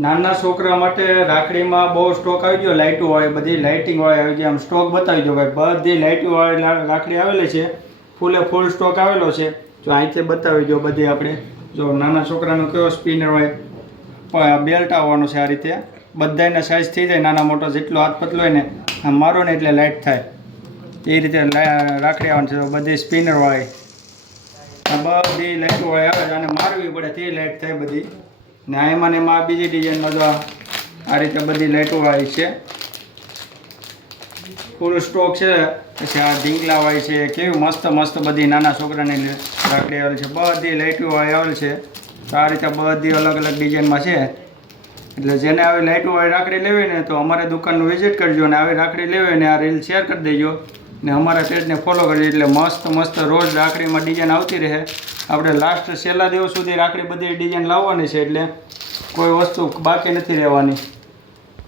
નાના છોકરા માટે રાખડીમાં બહુ સ્ટોક આવી ગયો, લાઇટો વાળી બધી લાઇટિંગ વાળી આવી ગઈ. આમ સ્ટોક બતાવી દો ભાઈ, બધી લાઇટો વાળી રાખડી આવેલી છે, ફૂલ સ્ટોક આવેલો છે. જો અહીંથી બતાવી દો બધી. આપણે જો નાના છોકરાનો કેવો સ્પિનર હોય, બેલ્ટ આવવાનો છે આ રીતે. બધાના સાઇઝ થઈ જાય નાના મોટા, જેટલો હાથ પતલો હોય ને આમ મારો ને એટલે લાઇટ થાય એ રીતે રાખડી આવવાની છે. બધી સ્પિનર વાળી, બધી લાઇટો વાળી આવે છે, અને મારવી પડે તે લાઇટ થાય બધી. ને એમાં ને એમાં બીજી ડિઝાઇનમાં જો આ રીતે બધી લાઇટો વાળી છે, ફૂલ સ્ટોક છે. પછી આ ઢીંગલા વાળી છે, કેવી મસ્ત બધી નાના છોકરાની રાખડી આવેલી છે, બધી લાઇટો વાળી આવેલી છે. તો આ રીતે બધી અલગ ડિઝાઇનમાં છે. એટલે જેને આવી લાઇટો વાળી રાખડી લેવી ને તો અમારે દુકાનનું વિઝિટ કરજો, અને આવી રાખડી લેવી ને આ રીલ શેર કરી દેજો, ને અમારા પેજને ફોલો કરજો. એટલે મસ્ત રોજ રાખડીમાં ડિઝાઇન આવતી રહે. આપણે લાસ્ટ છેલ્લા દિવસ સુધી રાખડી બધી ડિઝાઇન લાવવાની છે, એટલે કોઈ વસ્તુ બાકી નથી રહેવાની.